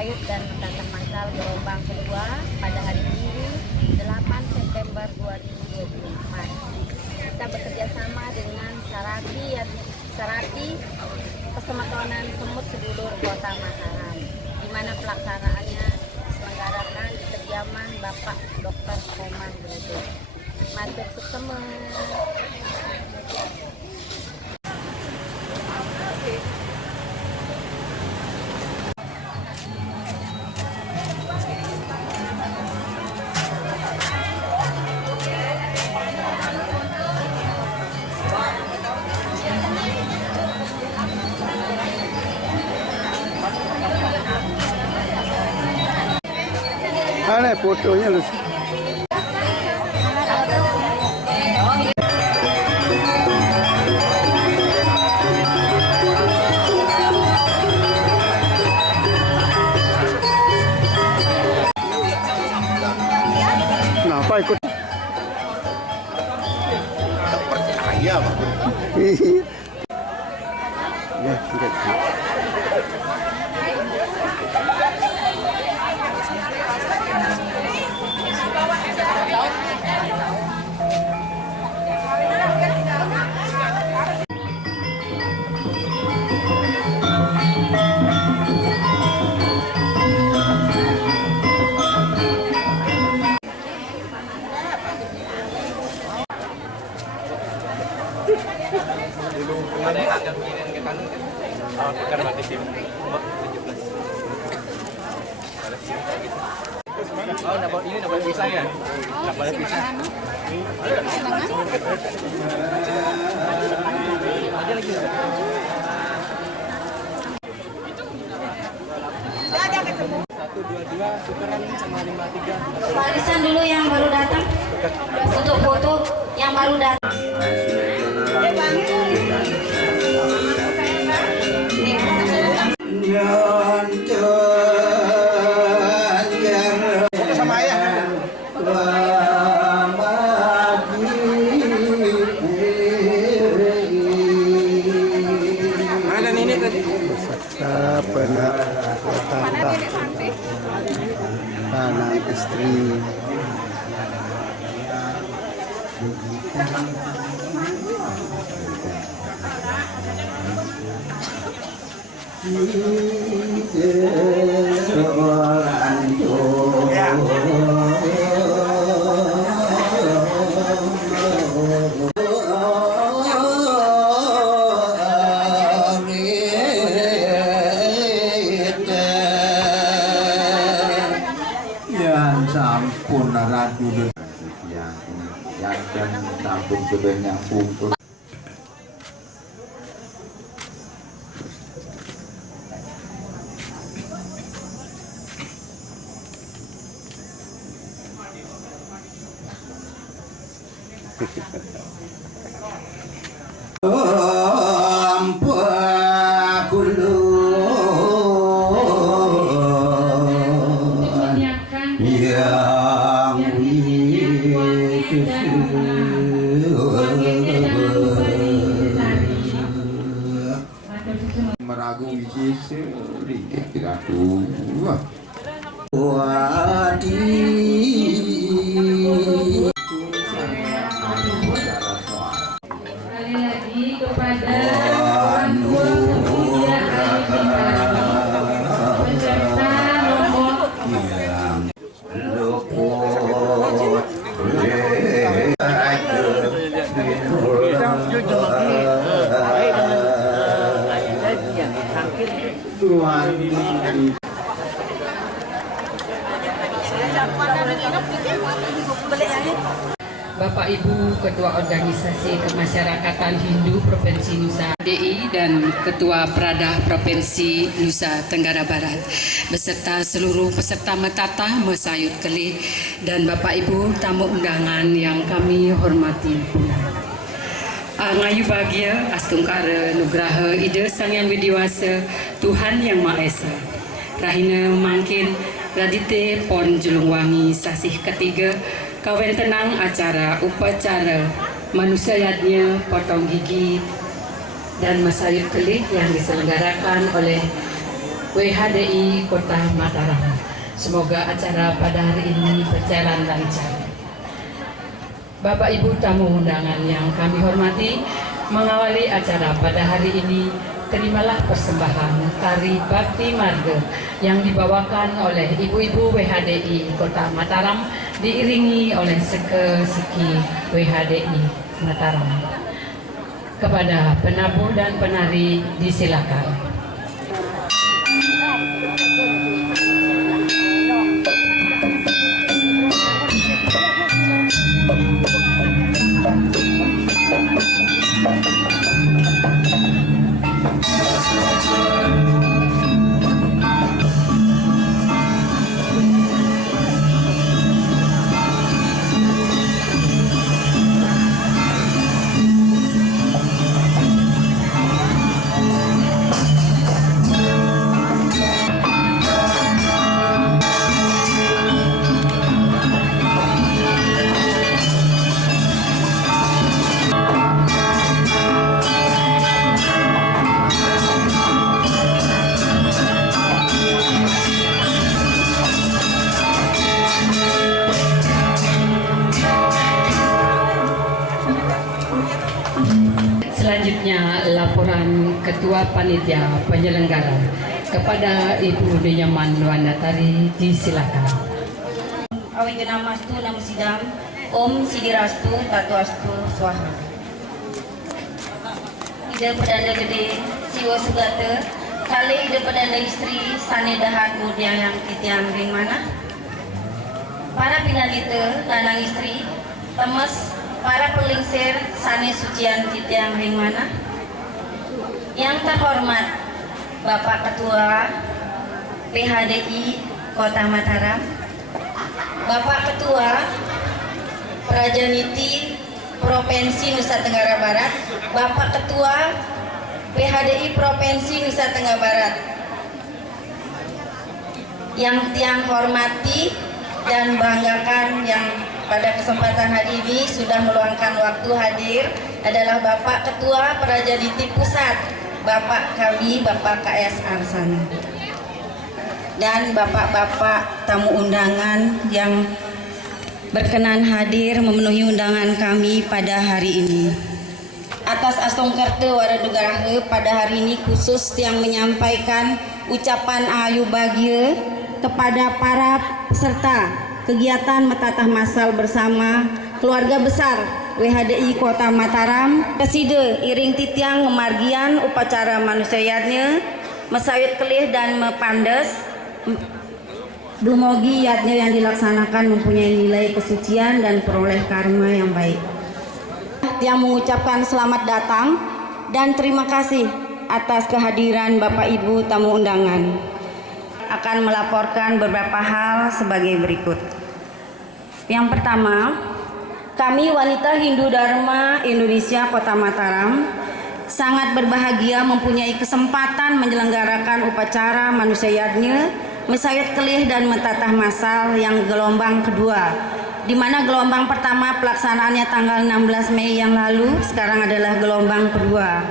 Sayut dan Tata Mansal gelombang kedua pada hari Minggu 8 September 2024. Kita bekerja sama dengan Sarati Persematonan Semut Sedulur Kota Mataram, di mana pelaksanaannya diselenggarakan di kediaman Bapak Dr. Koman Grede. Matur suksema. Mana fotonya lu? Kenapa ikut? Tak percaya, Pak. Ya, enggak. Oh, dapat ini dapat pisang ya? Dapat pisang. Ada lagi. Satu, dua, tukeran sama 53. Barisan dulu yang baru datang untuk foto yang baru datang. Sama ayah. Mana nenek tadi? Siapa nak? Anak istri. Ya sampun ratu yang sampun sebanyak kumpul. Meragu isi sedikit ratu. Sekali lagi kepada peserta nomor Bapak Ibu Ketua Organisasi Kemasyarakatan Hindu Provinsi Nusa DI dan Ketua Prada Provinsi Nusa Tenggara Barat beserta seluruh peserta metata mesayut kelih dan Bapak Ibu tamu undangan yang kami hormati. Ngayu bahagia astungkara nugraha ide Sang Yang Widiwasa Tuhan Yang Maha Esa Rahina mangkin radite pon Julungwangi sasih ketiga kawen tenang acara upacara manusiaatnya potong gigi dan mesayut kelih yang diselenggarakan oleh WHDI Kota Mataram. Semoga acara pada hari ini berjalan lancar. Bapak Ibu tamu undangan yang kami hormati, mengawali acara pada hari ini, terimalah persembahan tari Bakti Marga yang dibawakan oleh ibu-ibu WHDI Kota Mataram, diiringi oleh seke-seki WHDI Mataram. Kepada penabuh dan penari disilakan. Selanjutnya laporan Ketua Panitia Penyelenggara kepada Ibu Denyaman Wandatari, disilakan. Awigenamastu Namo Sidam Om Sidirastu Tatuastu Swaha. Ida pedanda gede siwa sugata kali ida pedanda istri sane dahat mudiang yang kitiang ring mana. Para pinalita lanang istri temes para pelingsir sane sucian titiang ring mana. Yang terhormat Bapak Ketua PHDI Kota Mataram, Bapak Ketua Prajaniti Provinsi Nusa Tenggara Barat, Bapak Ketua PHDI Provinsi Nusa Tenggara Barat, yang tiang hormati dan banggakan yang pada kesempatan hari ini sudah meluangkan waktu hadir adalah Bapak Ketua Prajaniti Pusat, Bapak kami, Bapak KS Arsana, dan Bapak-Bapak tamu undangan yang berkenan hadir memenuhi undangan kami pada hari ini. Atas Astongkerte Waradugarahe pada hari ini khusus yang menyampaikan ucapan ayu bahagia kepada para peserta kegiatan metatah masal bersama keluarga besar WHDI Kota Mataram. Preside iring titiang memargian upacara manusianya mesawit kelih dan mepandes Dumugi yatnya yang dilaksanakan mempunyai nilai kesucian dan peroleh karma yang baik. Yang mengucapkan selamat datang dan terima kasih atas kehadiran Bapak Ibu tamu undangan. Akan melaporkan beberapa hal sebagai berikut. Yang pertama, kami wanita Hindu Dharma Indonesia Kota Mataram sangat berbahagia mempunyai kesempatan menyelenggarakan upacara manusia yatnya mesawit kelih dan metatah masal yang gelombang kedua, di mana gelombang pertama pelaksanaannya tanggal 16 Mei yang lalu, sekarang adalah gelombang kedua.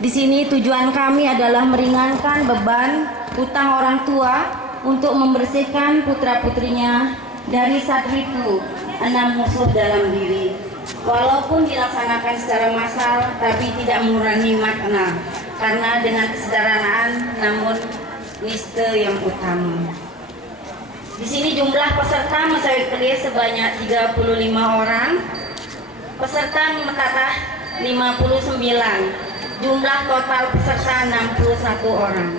Di sini tujuan kami adalah meringankan beban utang orang tua untuk membersihkan putra-putrinya dari satripu 6 musuh dalam diri. Walaupun dilaksanakan secara massal, tapi tidak mengurangi makna, karena dengan kesederhanaan namun nista yang utama. Di sini jumlah peserta mesawit kelih sebanyak 35 orang, peserta metatah 59, jumlah total peserta 61 orang.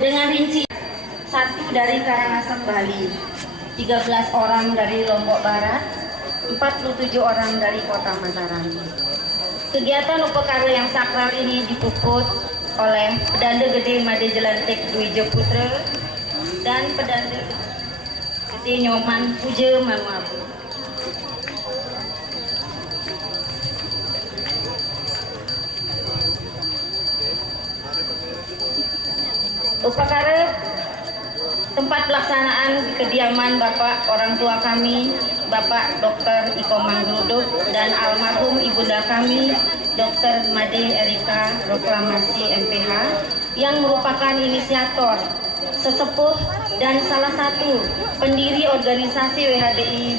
Dengan rinci 1 dari Karangasem Bali, 13 orang dari Lombok Barat, 47 orang dari Kota Mataram. Kegiatan upacara yang sakral ini dipuput oleh Pedanda Gede Made Jelantik Dwi Putra dan Pedanda Gede Nyoman Puja Manuabu. Upacara tempat pelaksanaan di kediaman Bapak orang tua kami, Bapak Dr. Iko Mangruduk dan almarhum ibunda kami, Dr. Made Erika Proklamasi MPH yang merupakan inisiator, sesepuh, dan salah satu pendiri organisasi WHDI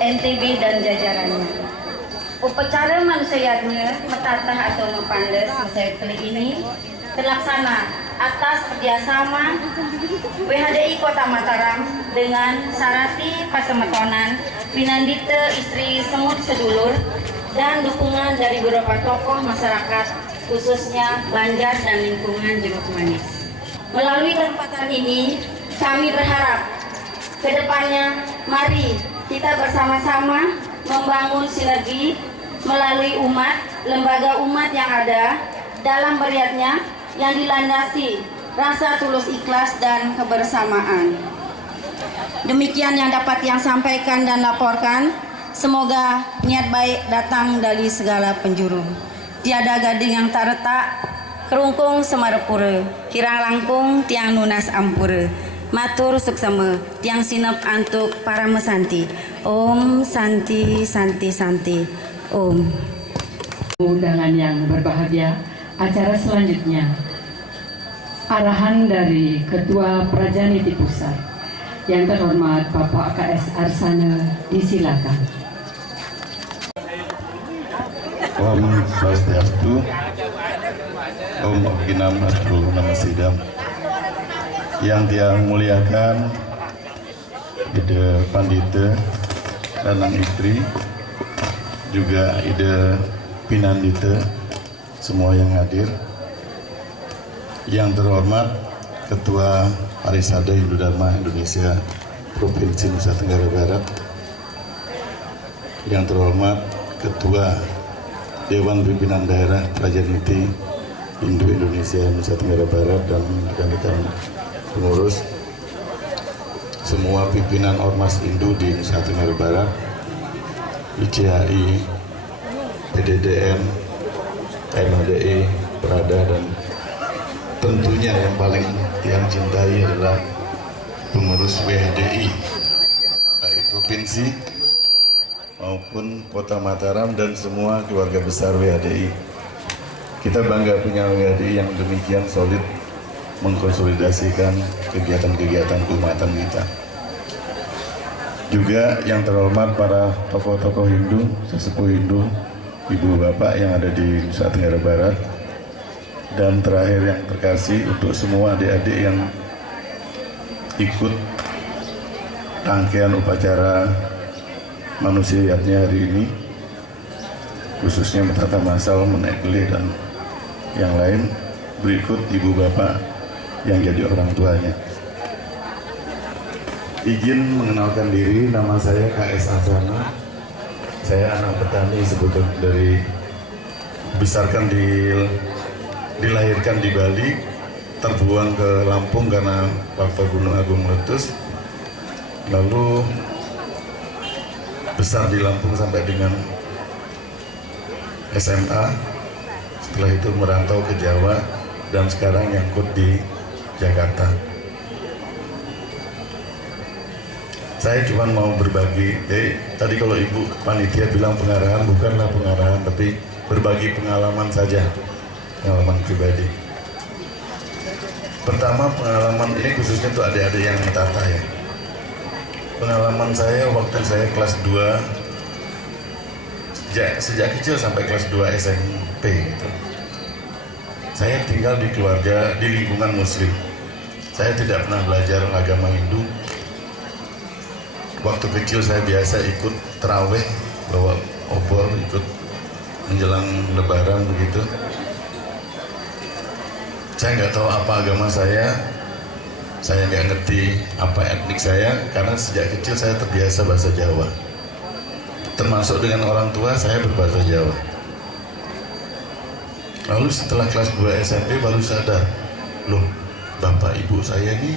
NTB dan jajarannya. Upacara manusianya metatah atau mepandes saya kali ini terlaksana atas kerjasama WHDI Kota Mataram dengan Sarati Pasemetonan, Pinandita Istri Semut Sedulur, dan dukungan dari beberapa tokoh masyarakat khususnya Banjar dan lingkungan Jeruk Manis. Melalui kesempatan ini kami berharap kedepannya mari kita bersama-sama membangun sinergi melalui umat, lembaga umat yang ada dalam beriatnya yang dilandasi rasa tulus ikhlas dan kebersamaan. Demikian yang dapat yang sampaikan dan laporkan. Semoga niat baik datang dari segala penjuru. Tiada gading yang tak retak, kerungkung semarepura, kirang langkung tiang nunas ampura. Matur suksema, tiang sinep antuk para mesanti. Om Santi Santi Santi. Om. Undangan yang berbahagia, acara selanjutnya arahan dari Ketua Prajaniti Pusat yang terhormat Bapak KS Arsana, disilakan. Om Swastiastu, Om Abhinam Atru Nama Sidam. Yang dia muliakan Ide Pandita Danang Istri, juga Ide Pinandita, semua yang hadir. Yang terhormat Ketua Parisada Hindu Dharma Indonesia Provinsi Nusa Tenggara Barat, yang terhormat Ketua Dewan Pimpinan Daerah Prajaniti Hindu Indonesia Nusa Tenggara Barat, dan rekan-rekan pengurus, semua pimpinan Ormas Hindu di Nusa Tenggara Barat, ICHI, PDDN, MHDI, Prada, dan tentunya yang paling yang cintai adalah pengurus WHDI, baik provinsi maupun Kota Mataram dan semua keluarga besar WHDI. Kita bangga punya WHDI yang demikian solid mengkonsolidasikan kegiatan-kegiatan keumatan kita. Juga yang terhormat para tokoh-tokoh Hindu, sesepuh Hindu, ibu bapak yang ada di Nusa Tenggara Barat, dan terakhir yang terkasih untuk semua adik-adik yang ikut rangkaian upacara manusiaatnya hari ini, khususnya Metata Masal, Menaik Gelih, dan yang lain. Berikut ibu bapak yang jadi orang tuanya. Izin mengenalkan diri, nama saya KS Arsana. Saya anak petani sebetulnya, dilahirkan di Bali, terbuang ke Lampung karena faktor Gunung Agung meletus, lalu besar di Lampung sampai dengan SMA. Setelah itu merantau ke Jawa dan sekarang nyangkut di Jakarta. Saya cuma mau berbagi, tadi kalau ibu panitia bilang pengarahan, bukanlah pengarahan, tapi berbagi pengalaman saja, pengalaman pribadi. Pertama, pengalaman ini khususnya untuk adik-adik yang metata ya. Pengalaman saya waktu saya kelas 2, sejak kecil sampai kelas 2 SMP gitu. Saya tinggal di keluarga, di lingkungan muslim. Saya tidak pernah belajar agama Hindu. Waktu kecil saya biasa ikut terawih, bawa obor, ikut menjelang lebaran begitu. Saya nggak tahu apa agama saya nggak ngerti apa etnik saya, karena sejak kecil saya terbiasa bahasa Jawa. Termasuk dengan orang tua saya berbahasa Jawa. Lalu setelah kelas 2 SMP baru sadar, loh bapak ibu saya ini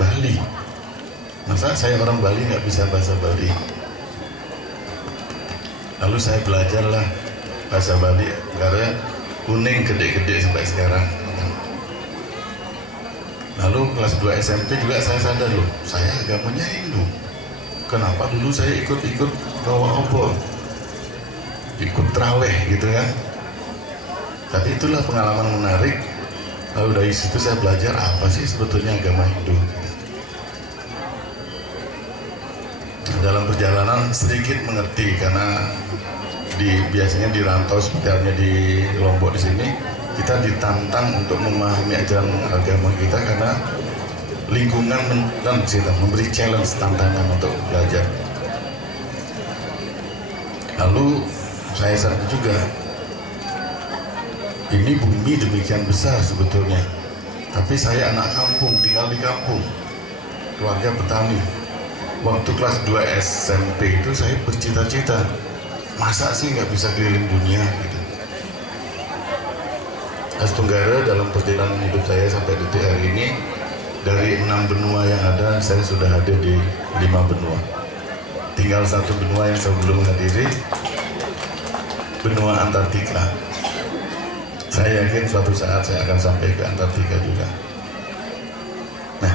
Bali. Masa saya orang Bali nggak bisa bahasa Bali? Lalu saya belajarlah bahasa Bali, karena kuning gede-gede sampai sekarang. Lalu kelas 2 SMP juga saya sadar, loh saya agamanya Hindu. Kenapa dulu saya ikut bawa obor, ikut terawih gitu kan? Tapi itulah pengalaman menarik. Lalu dari situ saya belajar apa sih sebetulnya agama Hindu. Dalam perjalanan sedikit mengerti karena biasanya di rantau seperti halnya di Lombok di sini kita ditantang untuk memahami ajaran agama kita karena lingkungan dan kita memberi challenge, tantangan untuk belajar. Lalu saya sadar juga ini bumi demikian besar sebetulnya, tapi saya anak kampung, tinggal di kampung, keluarga petani. Waktu kelas 2 SMP itu saya bercita-cita, masa sih nggak bisa keliling dunia gitu. Tenggara dalam perjalanan hidup saya sampai detik hari ini, dari 6 benua yang ada, saya sudah ada di 5 benua. Tinggal 1 benua yang saya belum hadiri, benua Antartika. Saya yakin suatu saat saya akan sampai ke Antartika juga. Nah,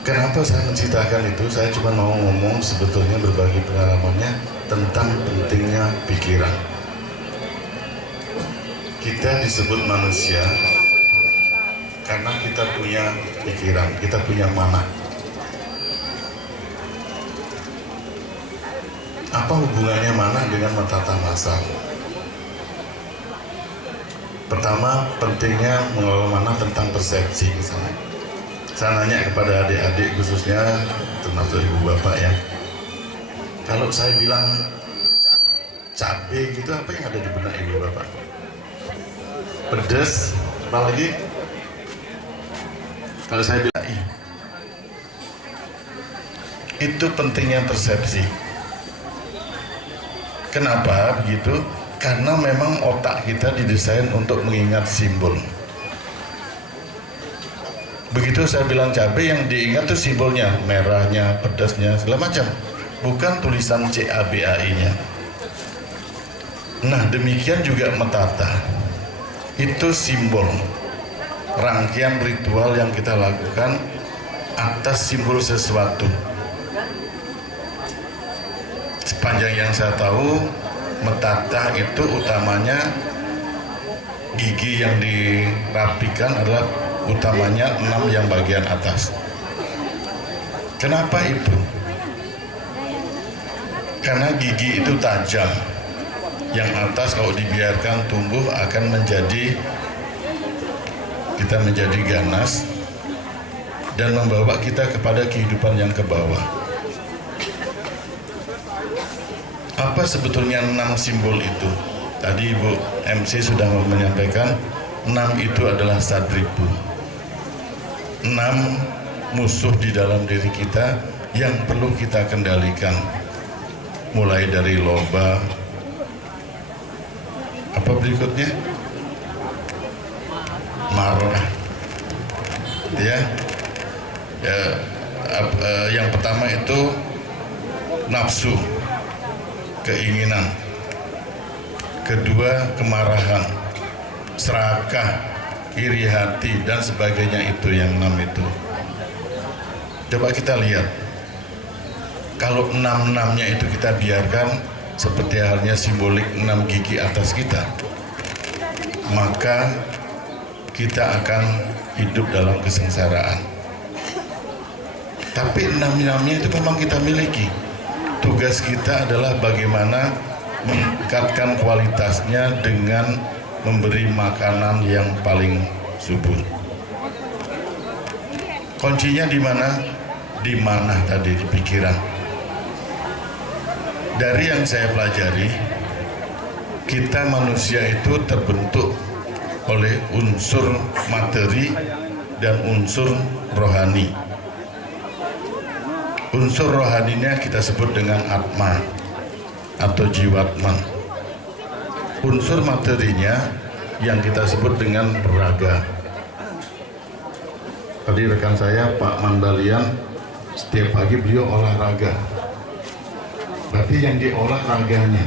kenapa saya menceritakan itu? Saya cuma mau ngomong sebetulnya berbagi pengalamannya tentang pentingnya pikiran. Kita disebut manusia karena kita punya pikiran, kita punya mana. Apa hubungannya mana dengan mentata masa? Pertama, pentingnya mengelola mana tentang persepsi misalnya. Saya nanya kepada adik-adik khususnya, termasuk ibu bapak ya. Kalau saya bilang cabai gitu, apa yang ada di benak ibu bapak? Pedas, apa lagi? Kalau saya bilang itu pentingnya persepsi. Kenapa begitu? Karena memang otak kita didesain untuk mengingat simbol. Begitu saya bilang cabai, yang diingat itu simbolnya, merahnya, pedasnya, segala macam. Bukan tulisan CABAI-nya. Nah, demikian juga metata. Itu simbol. Rangkaian ritual yang kita lakukan atas simbol sesuatu. Sepanjang yang saya tahu, metata itu utamanya gigi yang dirapikan adalah utamanya 6 yang bagian atas. Kenapa itu? Karena gigi itu tajam. Yang atas kalau dibiarkan tumbuh akan menjadi, kita menjadi ganas dan membawa kita kepada kehidupan yang ke bawah. Apa sebetulnya 6 simbol itu? Tadi Ibu MC sudah menyampaikan 6 itu adalah sadribu. 6 musuh di dalam diri kita yang perlu kita kendalikan. Mulai dari loba. Apa berikutnya? Marah. Ya. Yang pertama itu nafsu, keinginan. Kedua, kemarahan, serakah, iri hati, dan sebagainya. Itu yang 6 itu. Coba kita lihat, kalau 6-6-nya itu kita biarkan seperti halnya simbolik 6 gigi atas kita, maka kita akan hidup dalam kesengsaraan. Tapi 6-6-nya itu memang kita miliki. Tugas kita adalah bagaimana meningkatkan kualitasnya dengan memberi makanan yang paling subur. Kuncinya di mana? Di mana tadi? Di pikiran. Dari yang saya pelajari, kita manusia itu terbentuk oleh unsur materi dan unsur rohani. Unsur rohaninya kita sebut dengan atma atau jiwatman. Unsur materinya yang kita sebut dengan raga. Tadi rekan saya Pak Mandalian, setiap pagi beliau olahraga. Berarti yang diolah raganya.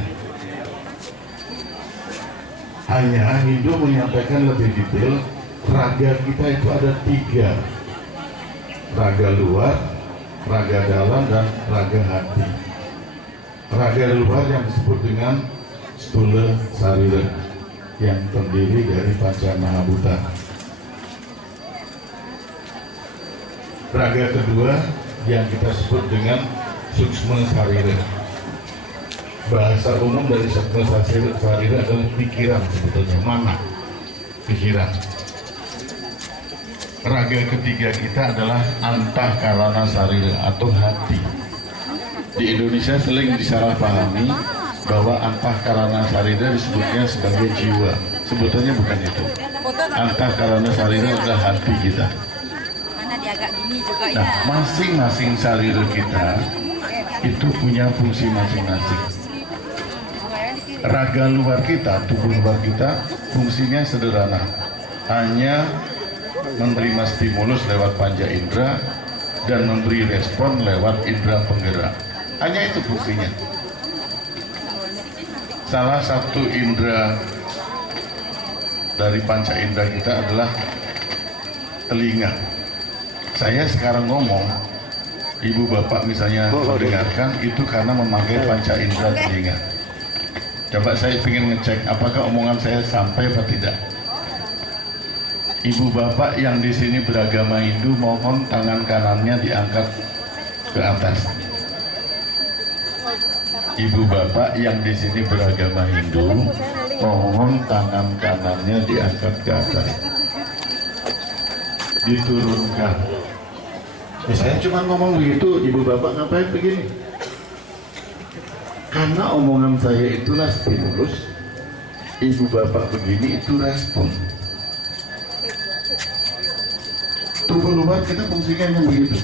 Hanya Hindu menyampaikan lebih detail, raga kita itu ada 3. Raga luar, raga dalam, dan raga hati. Raga luar yang disebut dengan stula sarira. yang terdiri dari Panca Mahabhuta. Raga kedua yang kita sebut dengan Suksma Sarira. Bahasa umum dari Suksma Sarira adalah pikiran, sebetulnya mana pikiran. Raga ketiga kita adalah Antahkarana Sarira atau hati. Di Indonesia sering disalahpahami bahwa Antahkarana Sarira disebutnya sebagai jiwa. Sebetulnya bukan itu. Antahkarana Sarira adalah hati kita. Nah, masing-masing sarira kita itu punya fungsi masing-masing. Raga luar kita, tubuh luar kita, fungsinya sederhana, hanya menerima stimulus lewat panca indera dan memberi respon lewat indera penggerak. Hanya itu fungsinya. Salah satu indera dari panca indera kita adalah telinga. Saya sekarang ngomong, ibu bapak misalnya mendengarkan itu karena memakai panca indera telinga. Coba saya ingin ngecek apakah omongan saya sampai atau tidak. Ibu bapak yang di sini beragama Hindu, mohon tangan kanannya diangkat ke atas. Ibu bapak yang di sini beragama Hindu, mohon tangan kanannya diangkat ke atas. Diturunkan. Saya cuma ngomong begitu, ibu bapak ngapain begini? Karena omongan saya itulah stimulus, ibu bapak begini itu respon. Tubuh luar kita fungsinya yang begitu.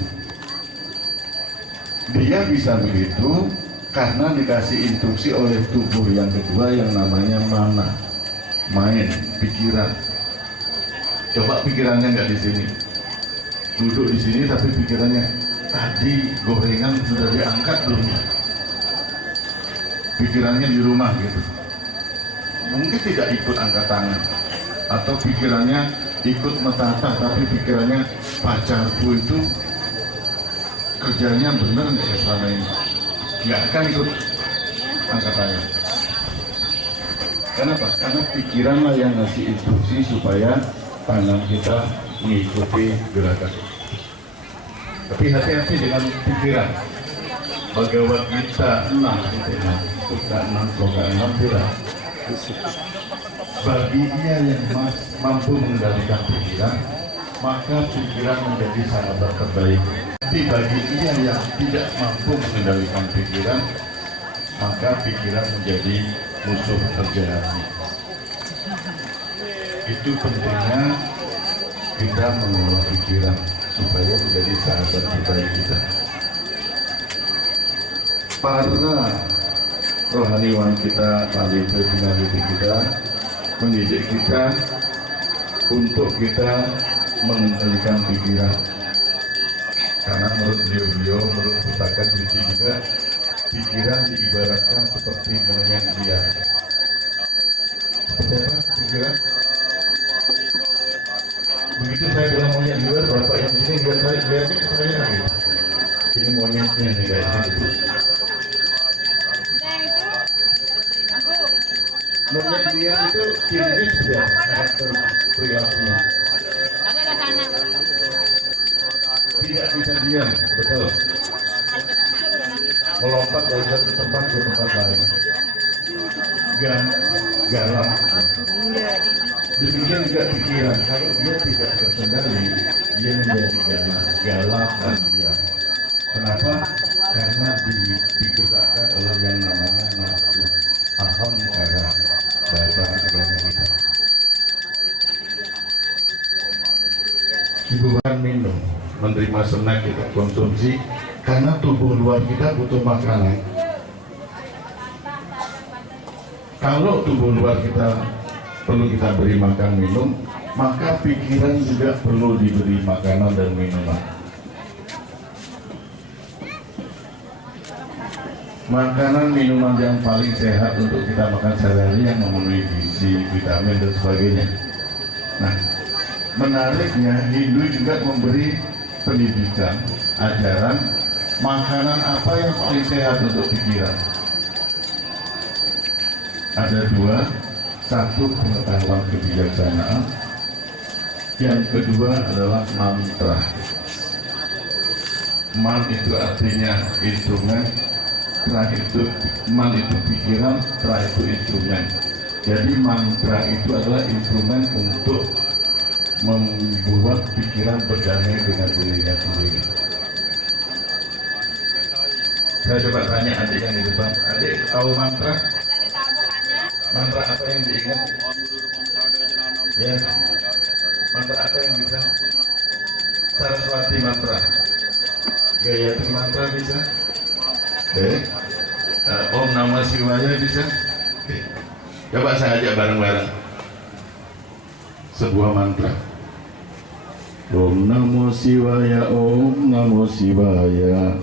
Dia bisa begitu karena dikasih instruksi oleh tubuh yang kedua yang namanya mana, main, pikiran. Coba pikirannya nggak di sini, duduk di sini tapi pikirannya tadi gorengan sudah diangkat belum ya? Pikirannya di rumah gitu. Mungkin tidak ikut angkat tangan, atau pikirannya ikut menatah tapi pikirannya pacarku itu kerjanya benar nggak ya selama ini? Nggak akan ikut angkat tangan. Kenapa? Karena pikiranlah yang ngasih instruksi supaya tangan kita mengikuti gerakan. Tapi hati-hati dengan pikiran. Bhagavad Gita 6, Sukta 6, Sloka 6 bilang, bagi ia yang mampu mengendalikan pikiran, maka pikiran menjadi sahabat terbaik. Tapi bagi ia yang tidak mampu mengendalikan pikiran, maka pikiran menjadi musuh terjahatnya. Itu pentingnya kita mengelola pikiran supaya menjadi sahabat terbaik kita. Para rohaniwan kita, pendidik kita, mendidik kita untuk kita mengendalikan pikiran. Karena menurut beliau, menurut Pustaka Suci juga, pikiran diibaratkan seperti monyet liar. Seperti apa pikiran? Begitu saya bilang monyet liar, bapak yang di sini lihat saya gitu. Ini monyetnya nih kayaknya gitu. Monyet liar itu ciri sudah karakter perilakunya. Tidak bisa diam, betul. Melompat dari satu tempat ke tempat lain. Galak. Demikian juga pikiran. Kalau dia tidak terkendali, dia menjadi galak dan diam. Kenapa? Karena digerakkan oleh yang namanya nafsu. Ahamkara bahasa agama kita. Bukan minum, menerima snack kita konsumsi karena tubuh luar kita butuh makanan. Kalau tubuh luar kita perlu kita beri makan minum, maka pikiran juga perlu diberi makanan dan minuman. Makanan minuman yang paling sehat untuk kita makan sehari-hari yang memenuhi gizi, vitamin dan sebagainya. Nah, menariknya Hindu juga memberi pendidikan, ajaran makanan apa yang paling sehat untuk pikiran. Ada dua, Satu, pengetahuan kebijaksanaan. Yang kedua adalah mantra. Man itu artinya instrumen, tra itu man itu pikiran, tra itu instrumen. Jadi mantra itu adalah instrumen untuk membuat pikiran berdamai dengan dirinya sendiri. Saya coba tanya adik yang di depan, adik tahu mantra? Mantra apa yang diingat? Ya, mantra apa yang bisa? Saraswati mantra, Gayatri mantra bisa? Om Namah Shivaya bisa? Coba saya ajak bareng-bareng sebuah mantra. Om Namo Shivaya, Om Namo Shivaya,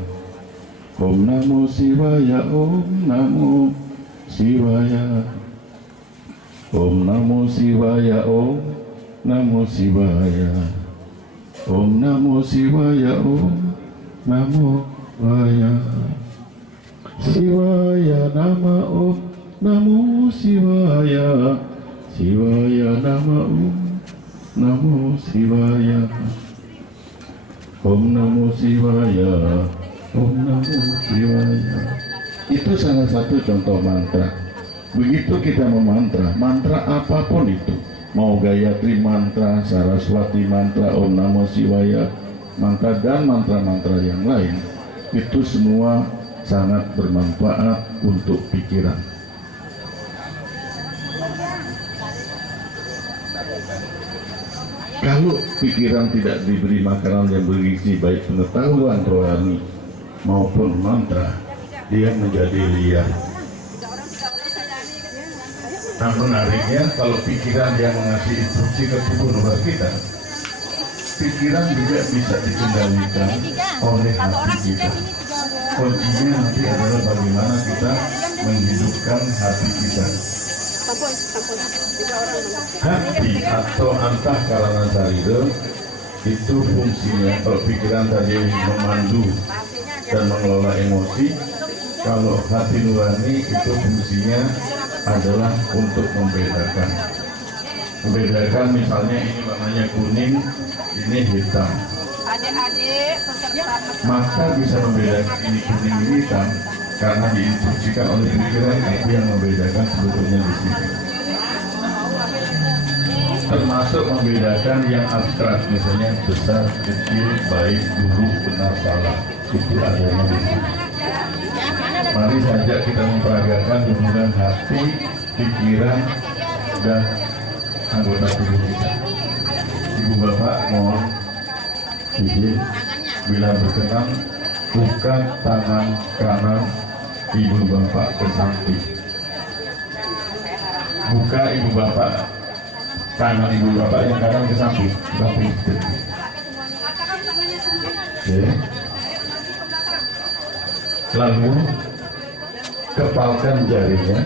Om Namo Shivaya, Om Namo Shivaya, Om Namo Shivaya, Om Namo Shivaya, Om Namo Shivaya, Om Namo Shivaya, Shivaya Nama Om Namo Shivaya, Shivaya Nama Om Namo Shivaya, Om Namo Shivaya, Om Namo Shivaya. Itu salah satu contoh mantra. Begitu kita memantra, mantra apapun itu, mau Gayatri mantra, Saraswati mantra, Om Namo Shivaya mantra, dan mantra-mantra yang lain, itu semua sangat bermanfaat untuk pikiran. Kalau pikiran tidak diberi makanan yang bergizi, baik pengetahuan rohani maupun mantra, dia menjadi liar. Nah, menariknya kalau pikiran yang mengasih instruksi ke tubuh roh kita, pikiran juga bisa dikendalikan oleh hati kita. Kuncinya nanti adalah bagaimana kita menghidupkan hati kita. Hati atau antahkarana sarira itu fungsinya, kalau pikiran tadi memandu dan mengelola emosi, kalau hati nurani itu fungsinya adalah untuk membedakan. Membedakan, misalnya ini warnanya kuning, ini hitam. Maka bisa membedakan ini kuning, ini hitam karena diinstruksikan oleh pikiran, itu yang membedakan sebetulnya di sini. Termasuk membedakan yang abstrak, misalnya besar, kecil, baik, buruk, benar, salah, itu adanya di sini. Mari saja kita memperagakan hubungan hati, pikiran, dan anggota tubuh kita. Ibu bapak mohon izin, bila berkenan, buka tangan kanan ibu bapak ke samping. Buka ibu bapak, tangan ibu bapak yang kanan ke samping. Oke. Lalu kepalkan jarinya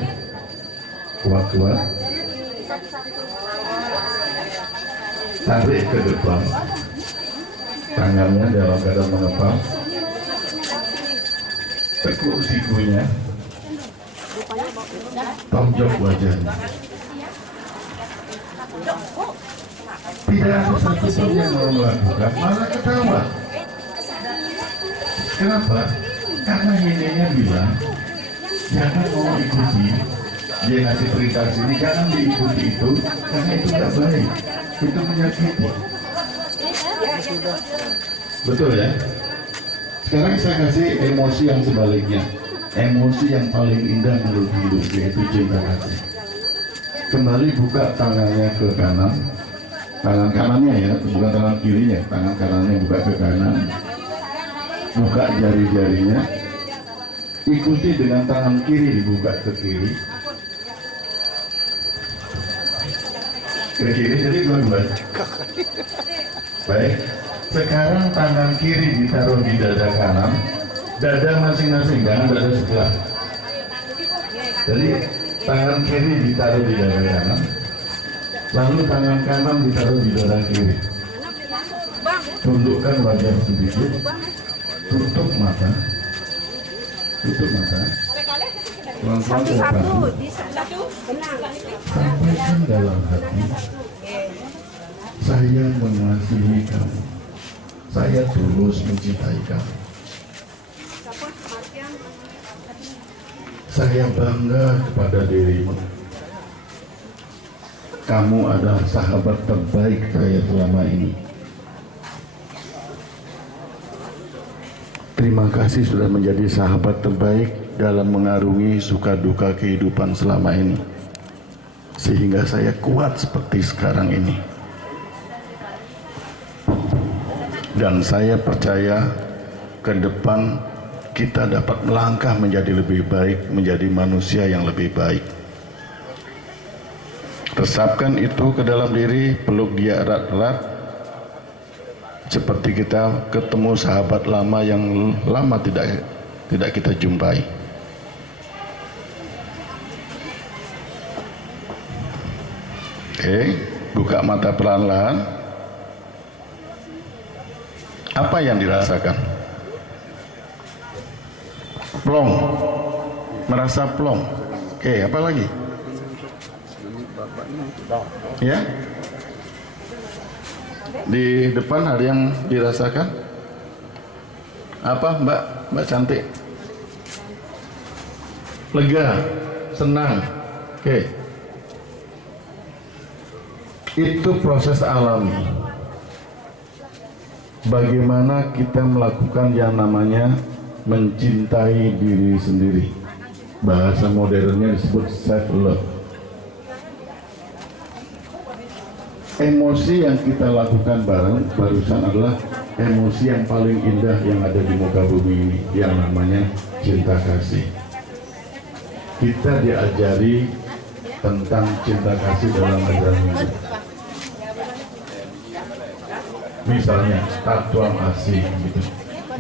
kuat-kuat, tarik ke depan, tangannya dalam keadaan mengepal, tekuk sikunya, tonjok wajahnya. Tidak ada satu pun yang mau melakukan, malah ketawa. Kenapa? Karena neneknya bilang, jangan mau ikuti. Dia ngasih perintah sini, jangan diikuti itu, karena itu tidak baik, itu menyakiti. Betul ya? Sekarang saya kasih emosi yang sebaliknya, emosi yang paling indah menurut hidup, yaitu cinta kasih. Kembali buka tangannya ke kanan, tangan kanannya ya, bukan tangan kirinya, tangan kanannya buka ke kanan, buka jari-jarinya, ikuti dengan tangan kiri dibuka ke kiri, jadi dua-dua. Baik, sekarang tangan kiri ditaruh di dada kanan, dada masing-masing, jangan dada sebelah. Jadi tangan kiri ditaruh di dada kanan, lalu tangan kanan ditaruh di dada kiri. Tundukkan wajah sedikit, tutup mata, pelan-pelan ke depan sampai niatkan dalam hati, saya mengasihi kamu, saya tulus mencintai kamu, saya bangga kepada dirimu. Kamu adalah sahabat terbaik saya selama ini. Terima kasih sudah menjadi sahabat terbaik dalam mengarungi suka duka kehidupan selama ini, sehingga saya kuat seperti sekarang ini. Dan saya percaya ke depan kita dapat melangkah menjadi lebih baik, menjadi manusia yang lebih baik. Resapkan itu ke dalam diri, peluk dia erat-erat, seperti kita ketemu sahabat lama yang lama tidak kita jumpai. Oke, buka mata pelan-pelan. Apa yang dirasakan? Plong, merasa plong. Oke, apa lagi? Ya, di depan ada yang dirasakan? Apa, Mbak cantik? Lega, senang. Oke, itu proses alami. Bagaimana kita melakukan yang namanya mencintai diri sendiri. Bahasa modernnya disebut self love. Emosi yang kita lakukan barusan adalah emosi yang paling indah yang ada di muka bumi ini, yang namanya cinta kasih. Kita diajari tentang cinta kasih dalam ajaran Hindu. Misalnya tatuam asih gitu.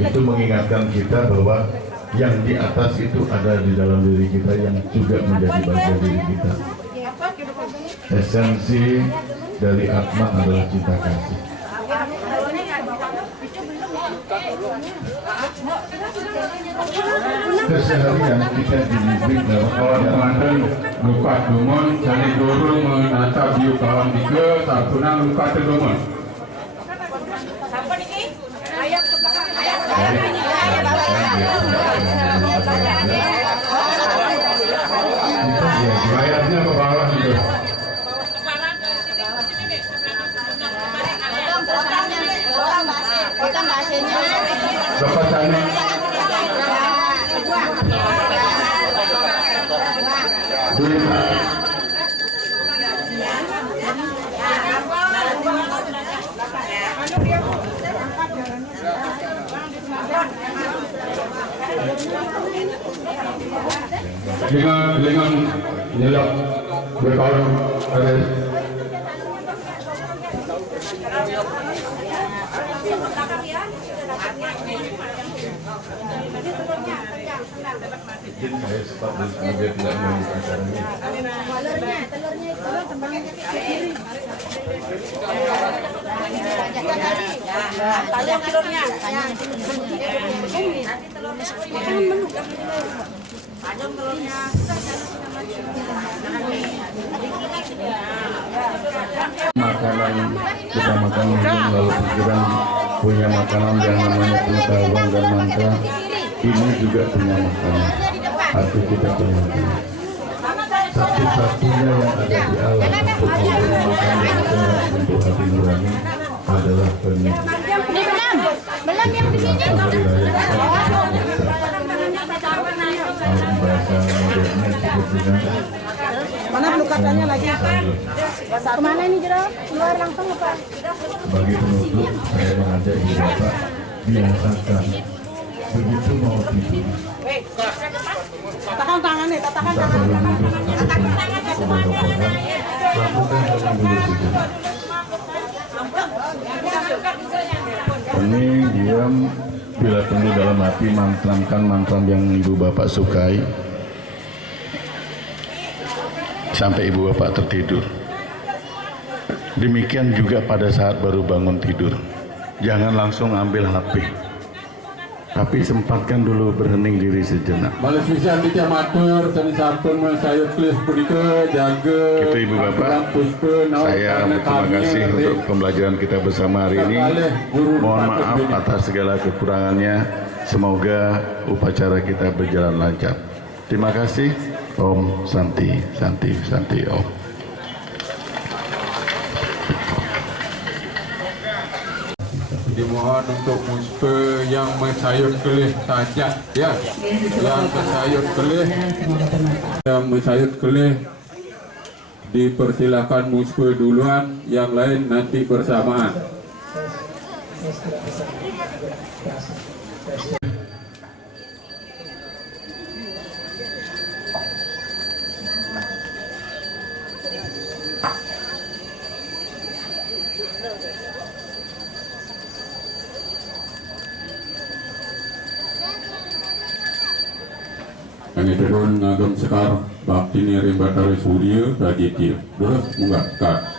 Itu mengingatkan kita bahwa yang di atas itu ada di dalam diri kita yang juga menjadi bagian diri kita. Esensi dari Atma adalah cinta kasih. Keseharian kita dibimbing dalam Kawan-kawan luka dumon cari dorong menatap view kawan tiga sabtuna luka terdomon. Bayarnya ke bawah itu. Dapat sana. Dengan nyelap berkawan ada. Izin saya status sebagai tidak membuka acara ini. Makanan kita makan minum lalu pikiran punya makanan yang namanya pengetahuan dan mantra. Ini juga punya makanan. Hati kita punya makanan. Satu-satunya yang ada di alam untuk memberi makan yang sehat untuk hati nurani adalah benih. Belum yang di sini. Kalau bahasa modernnya disebut dengan mana belum katanya lagi? Kemana ini Jero? Keluar langsung apa? Sebagai penutup, saya mengajak ibu bapak biasakan begitu mau tidur. Tatakan tangannya, tatakan Kita tangan. baru duduk ataupun sudah robohan, lakukan dalam dulu tidur. Ini diam, bila tunggu dalam hati, mantramkan mantram yang ibu bapak sukai sampai ibu bapak tertidur. Demikian juga pada saat baru bangun tidur, jangan langsung ambil HP. Tapi sempatkan dulu berhening diri sejenak. Balas pisan di amatur tadi sampun saya klih punika jaga. Itu Ibu Bapak, saya berterima kasih untuk pembelajaran kita bersama hari ini. Mohon maaf atas segala kekurangannya. Semoga upacara kita berjalan lancar. Terima kasih. Om Santi, Santi, Santi Om. Dimohon untuk muspe yang mesayut kelih saja ya, yang mesayut kelih, dipersilakan muspe duluan, yang lain nanti bersamaan. Kami turun ngagem sekar bakti niri batari surya raditya. Terus menggakkan.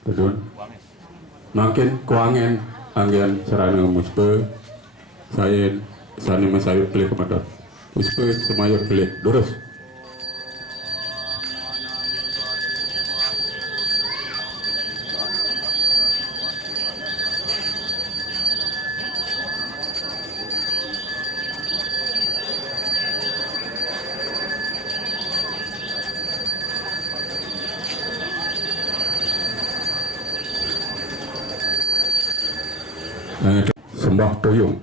Kedun, makin kuangen anggian serana muspe, saya sani mesayut kelih kemadot. Muspe semayut kelih, durus. Sembah toyong.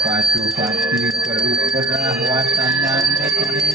Pasupati keluarga wasanya ini.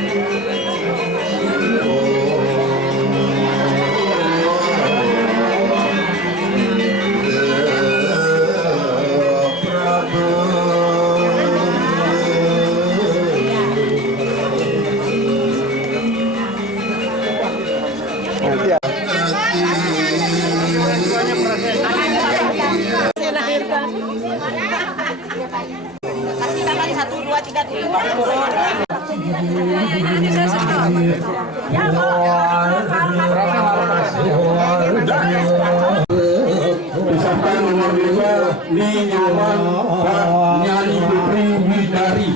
Nanti Kasih tangan 1, 2, 3, 4. Peserta nomor 2 Ninyawan Pak Nyali Putri Widari.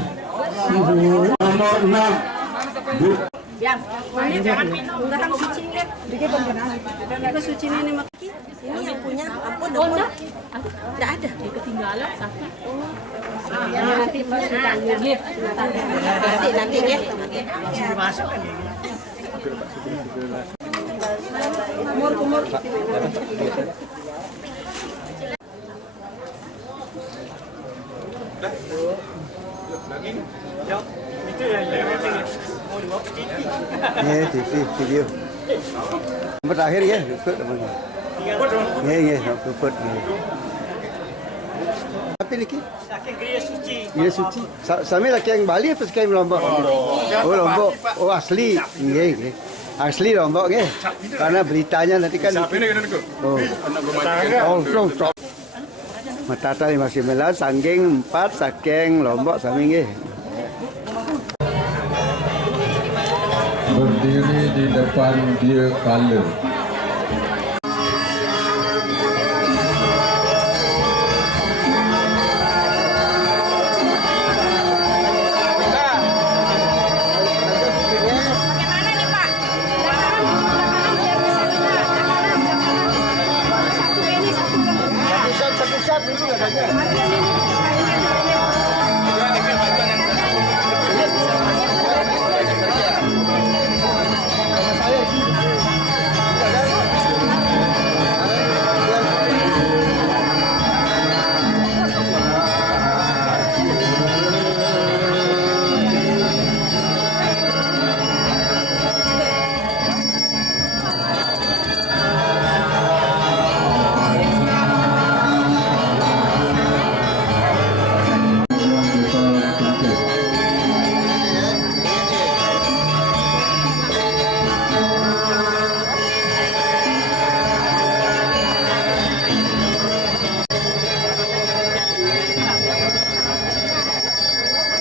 Nomor 6 Bu Diam. Ini jangan minum. Belakang suci ya. Dikit pembenahan. Itu suci ini maki. Ini yang punya. Ampun, ampun. Enggak ada. Ketinggalan sakit. Nanti nanti ya. Masuk kan. Kumur. TV video. Nomor terakhir ya, ikut namanya. Ya, ikut. Apa ni? Gria suci. Sami laki yang Bali apa sekarang Lombok? Oh, Lombok. Oh, asli. Nggih. Asli Lombok nggih. Karena beritanya nanti kan. Oh. Matata 59, Sanggeng 4, Saking Lombok sami nggih. Berdiri di depan dia kala.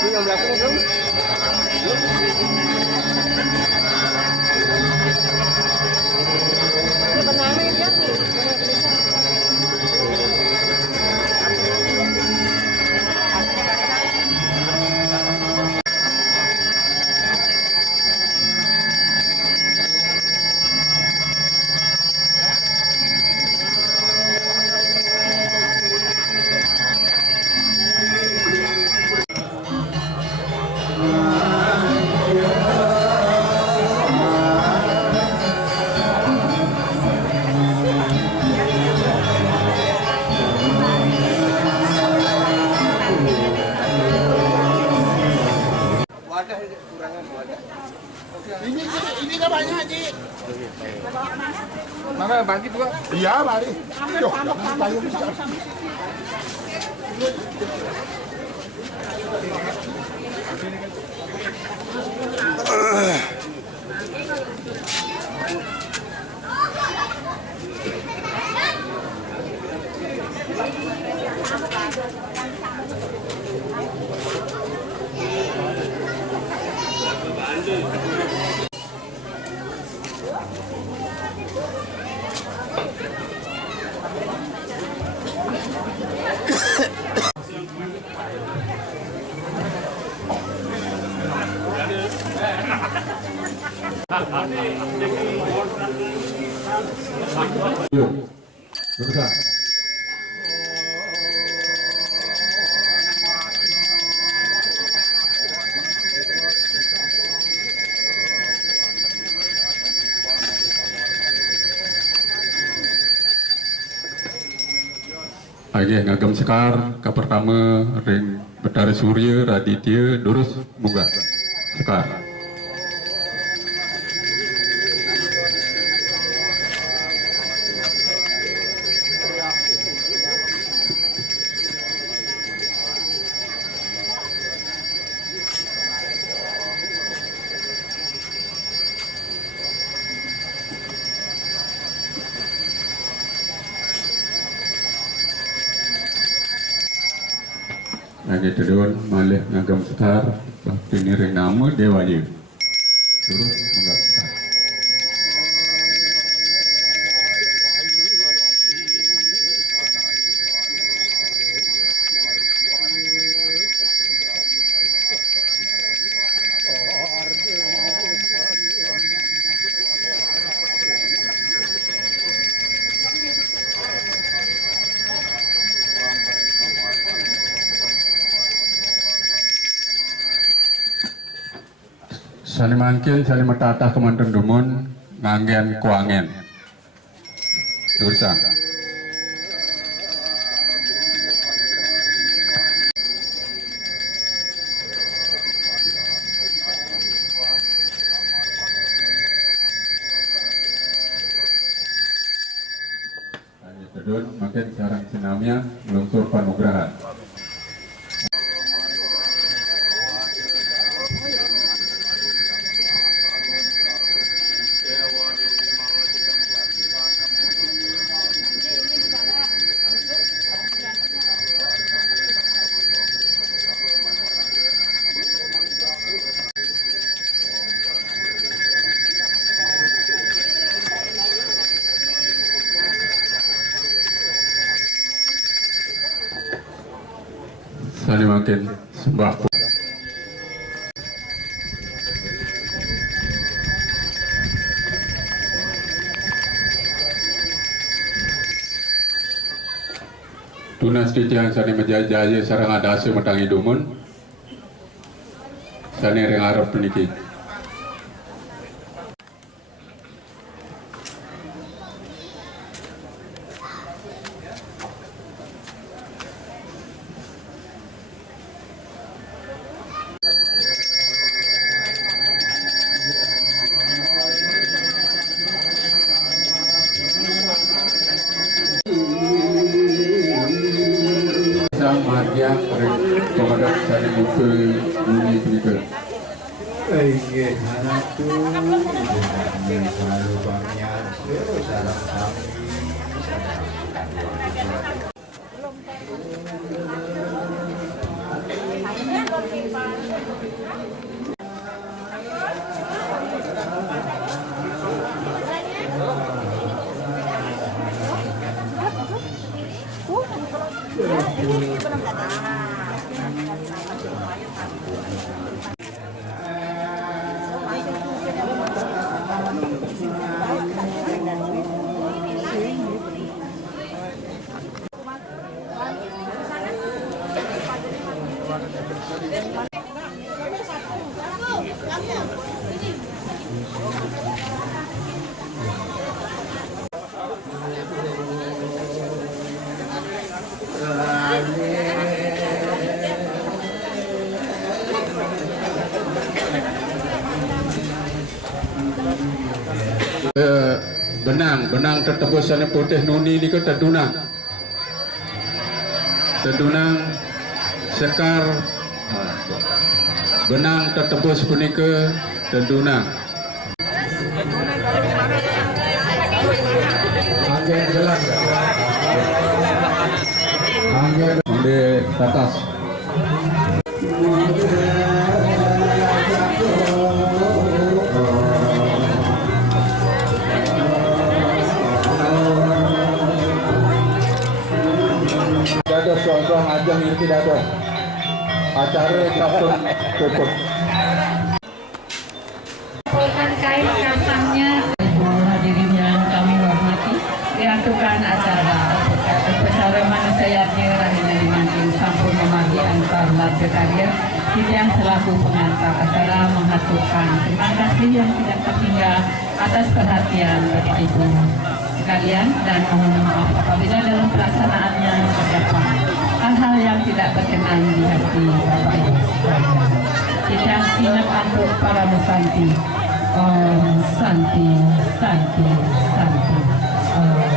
Yang belakang belum? Ini kan banyak Haji. Mana bagi dua? Iya, mari. Yo, payung besar. Yuk, berusaha. Oke, ngagem sekar ke pertama ring Betara Surya Raditya Durus Munggah sekar. Tadi tedon malih ngagam setar bakti niring nama dewa je. Turut menggapkan. Sani mangkin, sani metatah kemanten dumun, nganggen kuangen. Terusan. Sani tedun, makin sarang sinamnya meluncur panugrahan. Sani makin sembah. Tunas titian sani menjajah sarang adase metangi dumun. Sani ring arep peniki. Madia komandan sani muka bumi penika. Iya, anakku selalu bangnya salam kami. Benang tertebus sana putih nuni ni ke terdunang sekar benang tertebus punika terdunang angin jalan angin di atas soal ajang ini tidak ada acara langsung tutup. Terkait kampanye hadirin yang kami hormati, dilakukan acara upacara manusayatnya Rahina Limanting sampun memagi antar warga karya yang selaku pengantar acara mengaturkan terima kasih yang tidak terhingga atas perhatian Bapak Ibu sekalian dan mohon maaf apabila dalam pelaksanaannya terdapat hal-hal yang tidak berkenan di hati Bapak Ibu sekalian. Kita ingat untuk para Santi. Om Santi, Santi, Santi. Om.